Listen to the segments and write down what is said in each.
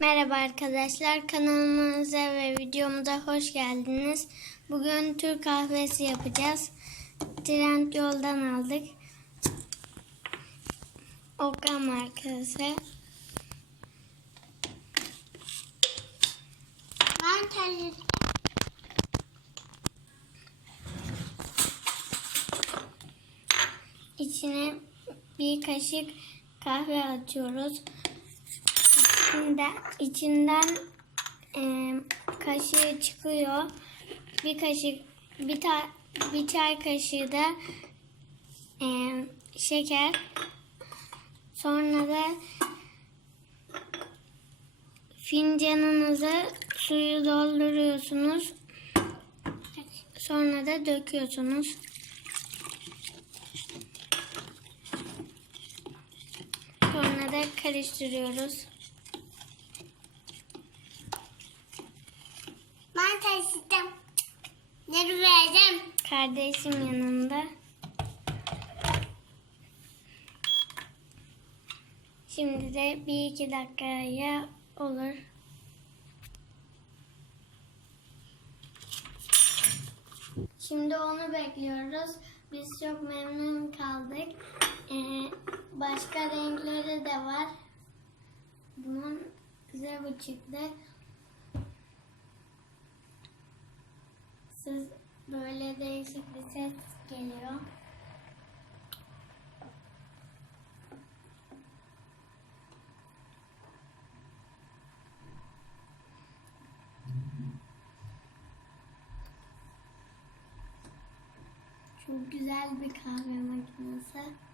Merhaba arkadaşlar kanalımıza ve videomuza hoş geldiniz. Bugün Türk kahvesi yapacağız. Trend yoldan aldık. Okan markası. Ben tercih İçine bir kaşık kahve atıyoruz. İçinden, içinden e, kaşığı çıkıyor. Bir kaşık bir ta, bir çay kaşığı da e, şeker. Sonra da fincanınıza suyu dolduruyorsunuz. Sonra da döküyorsunuz. Sonra da karıştırıyoruz. ben tercihtim. Nereye vereceğim? Kardeşim yanında. Şimdi de bir iki dakikaya olur. Şimdi onu bekliyoruz. Biz çok memnun kaldık. Ee, başka renkleri de var. Bunun güzel bu çıktı. Siz böyle değişik bir ses geliyor. Çok güzel bir kahve makinesi.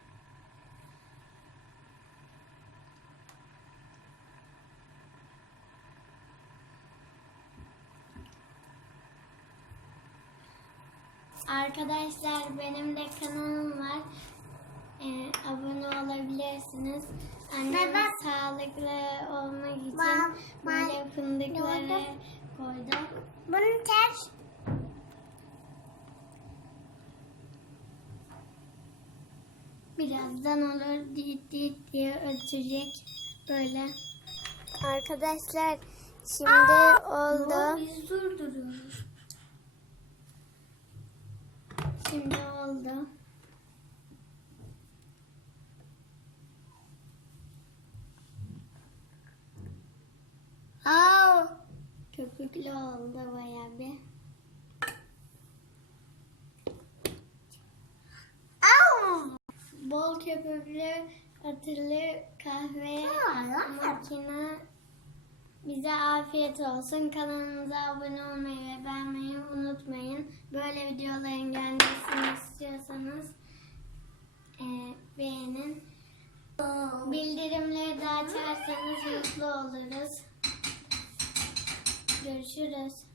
Arkadaşlar benim de kanalım var. Ee, abone olabilirsiniz. Annem Baba. sağlıklı olmak için Baba. böyle fındıkları koydum. Bunun ters. Birazdan olur dit dit diye ötecek böyle. Arkadaşlar şimdi oldu. Biz durduruyoruz. Şimdi oldu. Oh. Köpüklü oldu bayağı bir. Oh. Bol köpüklü hatırlı kahve Aa, makine bize afiyet olsun. Kanalımıza abone olmayı ve beğenmeyi unutmayın. Böyle videoların gelmesini istiyorsanız e, beğenin. Bildirimleri de açarsanız mutlu oluruz. Görüşürüz.